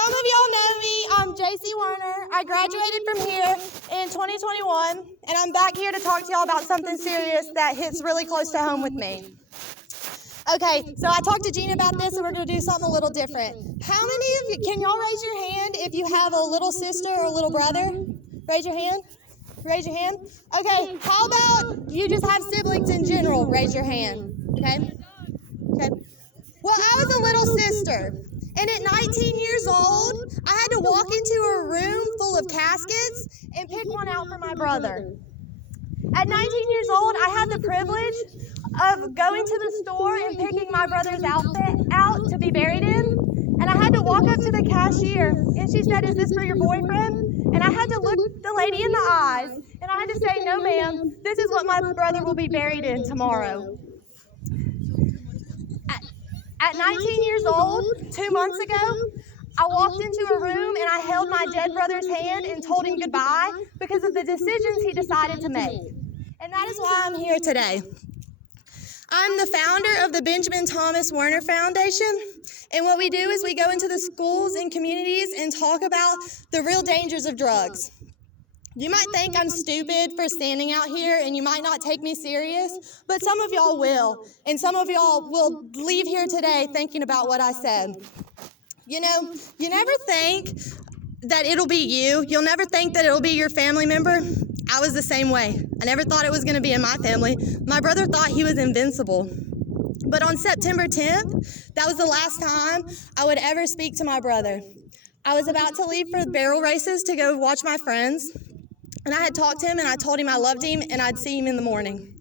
Some of y'all know me. I'm Jacy Werner. I graduated from here in 2021, and I'm back here to talk to y'all about something serious that hits really close to home with me. Okay, so I talked to Gina about this, and we're going to do something a little different. How many of you, can y'all raise your hand if you have a little sister or a little brother? Raise your hand. Raise your hand. Okay, how about you just have siblings in general? Raise your hand. Okay? Okay. Well, I was a little sister, and at 19 years old, I had to walk into a room full of caskets and pick one out for my brother. At 19 years old, I had the privilege of going to the store and picking my brother's outfit out to be buried in, and I had to walk up to the cashier, and she said, "Is this for your boyfriend?" And I had to look the lady in the eyes, and I had to say, "No, ma'am, this is what my brother will be buried in tomorrow." At 19 years old, 2 months ago, I walked into a room and I held my dead brother's hand and told him goodbye because of the decisions he decided to make. And that is why I'm here today. I'm the founder of the Benjamin Thomas Werner Foundation, and what we do is we go into the schools and communities and talk about the real dangers of drugs. You might think I'm stupid for standing out here, and you might not take me serious, but some of y'all will, and some of y'all will leave here today thinking about what I said. You know, you never think that it'll be you. You'll never think that it'll be your family member. I was the same way. I never thought it was going to be in my family. My brother thought he was invincible. But on September 10th, that was the last time I would ever speak to my brother. I was about to leave for barrel races to go watch my friends. And I had talked to him, and I told him I loved him, and I'd see him in the morning.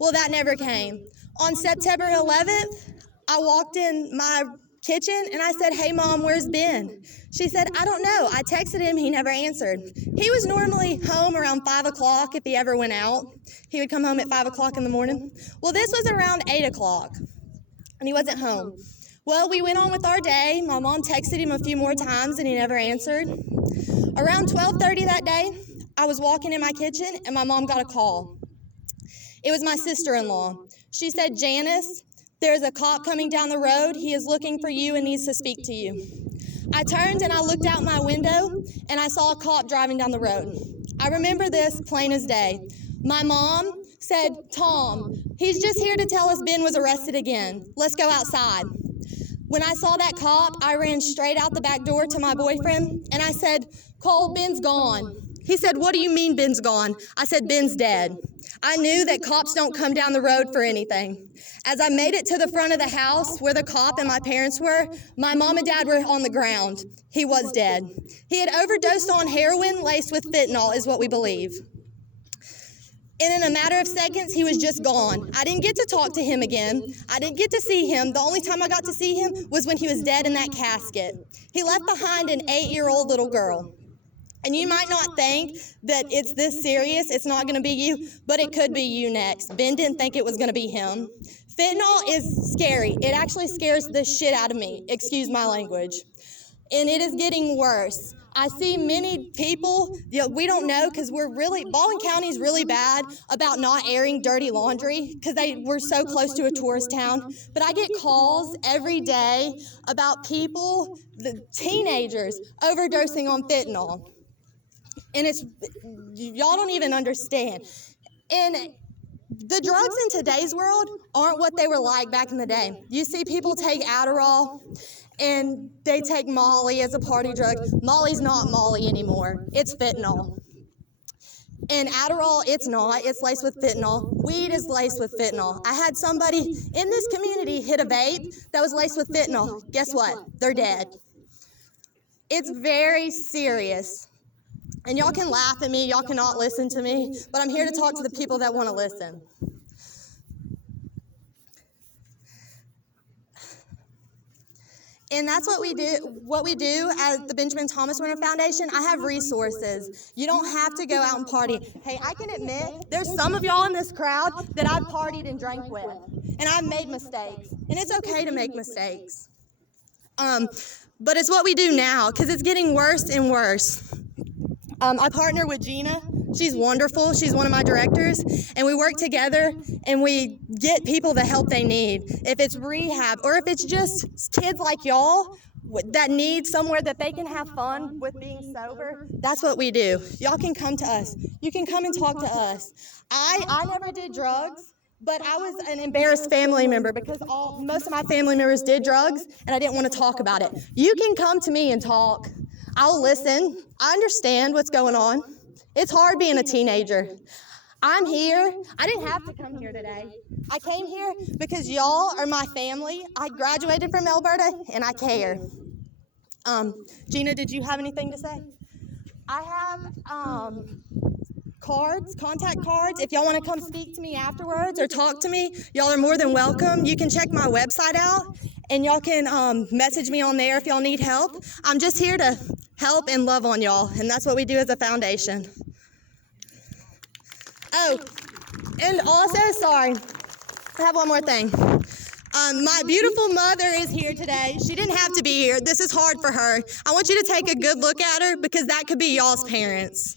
Well, that never came. On September 11th, I walked in my kitchen, and I said, "Hey, Mom, where's Ben?" She said, "I don't know. I texted him. He never answered." He was normally home around 5 o'clock if he ever went out. He would come home at 5 o'clock in the morning. Well, this was around 8 o'clock, and he wasn't home. Well, we went on with our day. My mom texted him a few more times, and he never answered. Around 12:30 that day, I was walking in my kitchen, and my mom got a call. It was my sister-in-law. She said, "Janice, there's a cop coming down the road. He is looking for you and needs to speak to you." I turned and I looked out my window, and I saw a cop driving down the road. I remember this plain as day. My mom said, "Tom, he's just here to tell us Ben was arrested again. Let's go outside." When I saw that cop, I ran straight out the back door to my boyfriend, and I said, "Cole, Ben's gone." He said, "What do you mean Ben's gone?" I said, "Ben's dead." I knew that cops don't come down the road for anything. As I made it to the front of the house where the cop and my parents were, my mom and dad were on the ground. He was dead. He had overdosed on heroin laced with fentanyl, is what we believe. And in a matter of seconds, he was just gone. I didn't get to talk to him again. I didn't get to see him. The only time I got to see him was when he was dead in that casket. He left behind an 8-year-old little girl. And you might not think that it's this serious, it's not going to be you, but it could be you next. Ben didn't think it was going to be him. Fentanyl is scary. It actually scares the shit out of me, excuse my language. And it is getting worse. I see many people, we don't know because Baldwin County is really bad about not airing dirty laundry because we're so close to a tourist town. But I get calls every day about people, the teenagers, overdosing on fentanyl. And y'all don't even understand. And the drugs in today's world aren't what they were like back in the day. You see people take Adderall and they take Molly as a party drug. Molly's not Molly anymore. It's fentanyl. And Adderall, it's not. It's laced with fentanyl. Weed is laced with fentanyl. I had somebody in this community hit a vape that was laced with fentanyl. Guess what? They're dead. It's very serious. And y'all can laugh at me, y'all cannot listen to me, but I'm here to talk to the people that want to listen. And that's what we do at the Benjamin Thomas Werner Foundation. I have resources. You don't have to go out and party. Hey, I can admit, there's some of y'all in this crowd that I've partied and drank with, and I've made mistakes. And it's okay to make mistakes. But it's what we do now, because it's getting worse and worse. I partner with Gina. She's wonderful. She's one of my directors. And we work together and we get people the help they need. If it's rehab or if it's just kids like y'all, that need somewhere that they can have fun with being sober, that's what we do. Y'all can come to us. You can come and talk to us. I never did drugs, but I was an embarrassed family member because most of my family members did drugs, and I didn't want to talk about it. You can come to me and talk. I'll listen. I understand what's going on. It's hard being a teenager. I'm here. I didn't have to come here today. I came here because y'all are my family. I graduated from Elberta, and I care. Gina, did you have anything to say? I have cards, contact cards. If y'all want to come speak to me afterwards or talk to me, y'all are more than welcome. You can check my website out, and y'all can message me on there if y'all need help. I'm just here to help and love on y'all, and that's what we do as a foundation. Oh, and also, sorry, I have one more thing. My beautiful mother is here today. She didn't have to be here. This is hard for her. I want you to take a good look at her because that could be y'all's parents.